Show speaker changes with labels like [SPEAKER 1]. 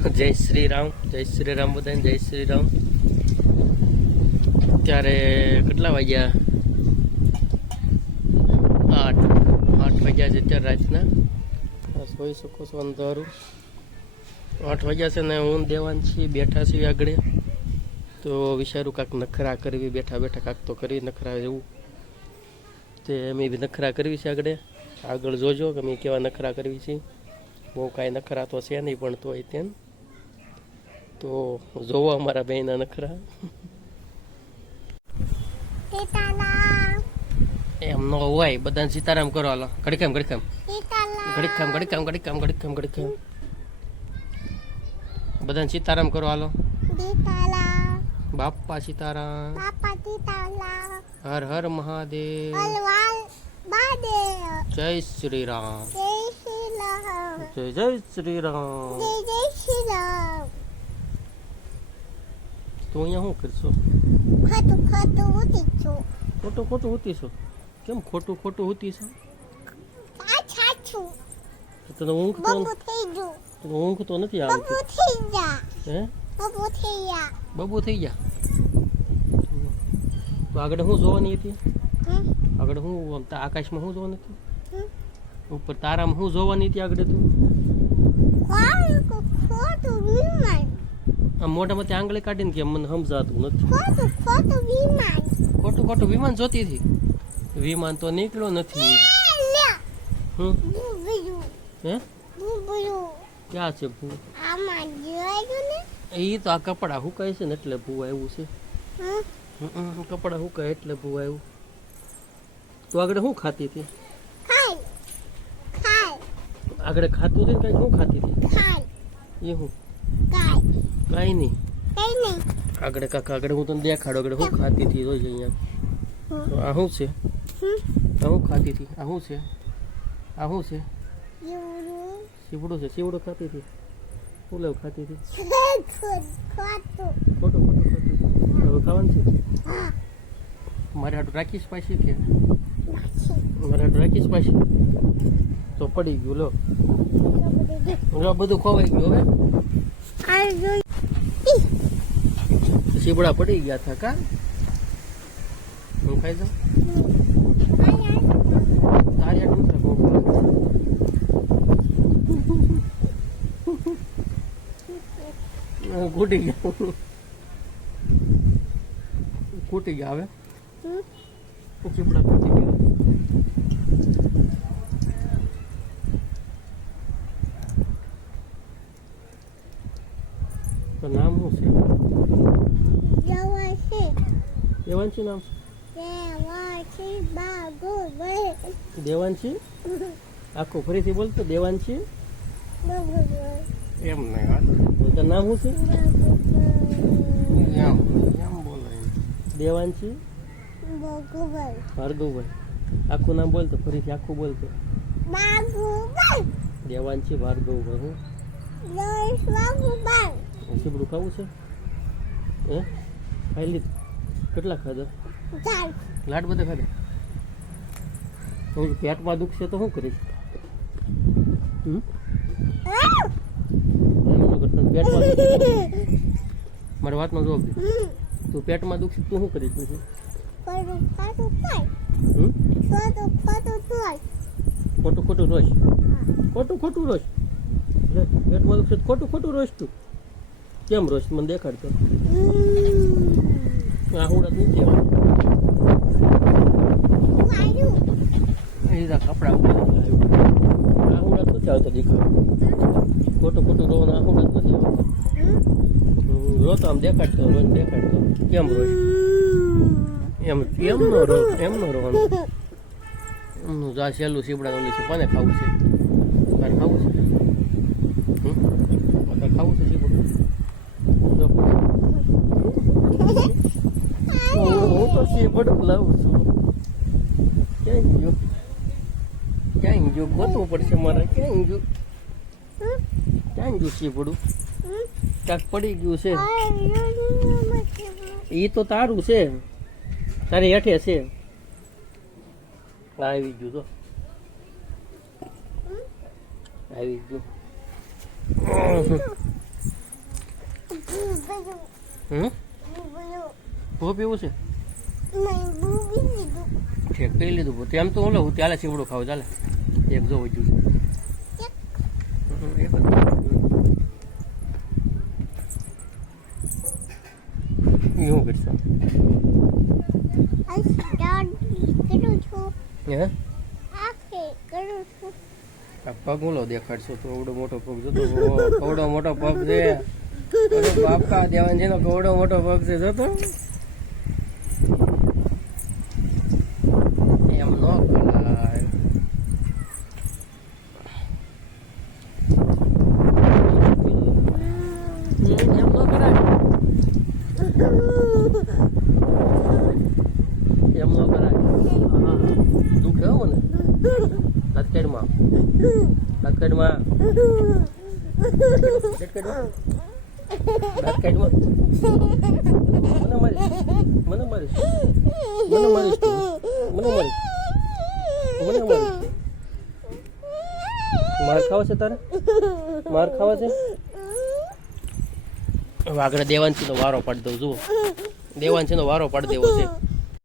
[SPEAKER 1] જય શ્રી રામ જય શ્રી રામ બધાને, જય શ્રી રામ ત્યારે કેટલા વાગ્યા? આઠ આઠ વાગ્યા છે અત્યારે રાતના. જોઈ શકો છો અંધારું. આઠ વાગ્યા છે ને હું દેવાન છીએ બેઠા છીએ આગળ. તો વિચારું કાંક નખરા કરવી, બેઠા બેઠા કાંક તો કરવી નખરા એવું. તે અમે બી નખરા કરવી છે આગળ. આગળ જોજો કે અમે કેવા નખરા કરવી છે. બહુ કાંઈ નખરા તો છે નહીં, પણ તોય તેમ. તો જોવો અમારા બેના નખરા. એમ ન હોય બધા સીતારામ કરો. હાલો ઘડીકામ ઘડીકામ ઘડીકામ ઘડીકામ ઘડીકામ ઘડીકામ ઘડીકામ બધાને સીતારામ કરો. હાલો. બાપા સીતારામ. હર હર મહાદેવ. જય શ્રી રામ.
[SPEAKER 2] જય શ્રી રામ.
[SPEAKER 1] જય જય શ્રી રામ.
[SPEAKER 2] જય જય શ્રી રામ.
[SPEAKER 1] તો અહીંયા શું કરશો?
[SPEAKER 2] ખોટું ખોટું ઉતી છું.
[SPEAKER 1] ખોટું ખોટું ઉતીશું કેમ ખોટું ખોટું
[SPEAKER 2] ઉતી છું.
[SPEAKER 1] તને ઊંઘ તો
[SPEAKER 2] બબુ થઈ ગયો.
[SPEAKER 1] તને ઊંઘ તો નથી
[SPEAKER 2] બબુ
[SPEAKER 1] આવતી
[SPEAKER 2] થઈ જા
[SPEAKER 1] હે?
[SPEAKER 2] બબુ થઈ જા
[SPEAKER 1] બબુ થઈ ગયા? તો આગળ શું જોવાની હતી? આગળ શું આમ તા- આકાશમાં શું જોવાની હતી? ઉપર તારામાં શું જોવાની હતી આગળ તું?
[SPEAKER 2] ખોટું વિમાન.
[SPEAKER 1] આમ મોઢામાંથી આંગળી કાઢીને કે મને સમજાતું નથી.
[SPEAKER 2] ખોટું ખોટું વિમાન.
[SPEAKER 1] જોતી હતી. વિમાન તો નીકળ્યો નથી. હે? ક્યાં છે ભૂ? એ તો આ કપડા હુકાય છે ને એટલે ભૂ આવ્યું છે. કપડા હુકાય એટલે ભૂ આવ્યું. તો આગળ શું ખાતી હતી? આગળ ખાતું હતું કઈ શું ખાતી હતી? એ હું? કાંઈ નહીં
[SPEAKER 2] કઈ નહીં
[SPEAKER 1] આગળ કાકા આગળ હું તને દેખાડો આગળ શું ખાતી હતી જોઈ અહીંયા. તો આ શું છે? આ શું ખાતી હતી? આ શું છે? આ શું છે? સીવડું છે? સીવડો ખાતી હતી? શું લેવું ખાતી હતી?
[SPEAKER 2] ખોટું ખોટું.
[SPEAKER 1] હવે ખાવાનું છે? મારે હાટું રાખીશ પાછી કે? મારે હાટું રાખીશ પાછી તો પડી ગયું લો. લો બધું ખોવાઈ ગયું હવે. સીવડા પડી ગયા હતા કા? હું ખાઈ જાઉં? તારી. અ, કૂટી ગયા. ખૂટી ગયા હવે? ચીપડા ખૂટી ગયા. તો નામ શું છે? દેવાંશી. નામ? દેવાંશી આખું ફરીથી બોલતો દેવાંશી? એમ નહીં વાત. તો નામ શું છે? દેવાંશી? ભાર્ગવભાઈ. આખું નામ બોલતો ફરીથી આખું બોલતો દેવાંશી ભાર્ગવભાઈ હું. સીબડું ખાવું છે? હે? ખાઈ લીધું? કેટલા ખાધા? લાડ બધા ખાધા? હું પેટમાં દુખશે તો શું કરીશ? પેટમાં મારી વાતમાં જવાબ દે. તું પેટમાં દુખશે તું શું કરીશ પછી?
[SPEAKER 2] ખોટું ખોટું
[SPEAKER 1] રોશ ખોટું ખોટું રોશ પેટમાં દુખશે તો ખોટું ખોટું રોશ તું. કેમ રોશ મને દેખાડતો આ હુડા તું કેમ
[SPEAKER 2] વાયુ
[SPEAKER 1] કપડા આ હુડા તું આવતો દેખાવ ખોટું ખોટું રોવાનું આ હુડા નથી આવતો. રોતો આમ દેખાડતો રોજ દેખાડતો કેમ રોશ એમ, એમનો રો એમનો રોવાનું એમનું જા સહેલું સીબડા ઓલી છે. કોને ખાવું છે તારે ખાવું છે હમ? તારે ખાવું છે સીબડું જો પડે. હું હું તો સીબડું લાવું છું. ક્યાંય ગયો? ક્યાંય ગયો? ગોતવું પડશે મારે. ક્યાંય ગયું? ક્યાંય ગયું સીબડું ક્યાંક પડી ગયું છે. એ તો તારું છે. તારી હેઠે છે. આવી ગયું તો. આવી ગયું. હમ?
[SPEAKER 2] બુબુ
[SPEAKER 1] ભૂ પીવું છે? ઠેક લીધું પોતે તેમ તો હું ચાલે ચીવડું ખાવ, ચાલે. એક જો વધ્યું છે. પગ ઓલો દેખાડશો તો એવડો મોટો પગ જોતો કવડો મોટો પગ છે. બાપા દેવાન મોટો પગ છે, જોતો એમ નો કરાય હમ, એમ નો કરાય એમ નો કરાય હા દુખે હો મને લટકેડમાં લટકેડમાં લટકેડમાં લટકેડમાં માર ખાવા છે તારે? માર ખાવા છે? આગળ દેવાંશીનો વારો પાડી દઉં જુઓ દેવાંશીનો વારો પાડી દેવો છે.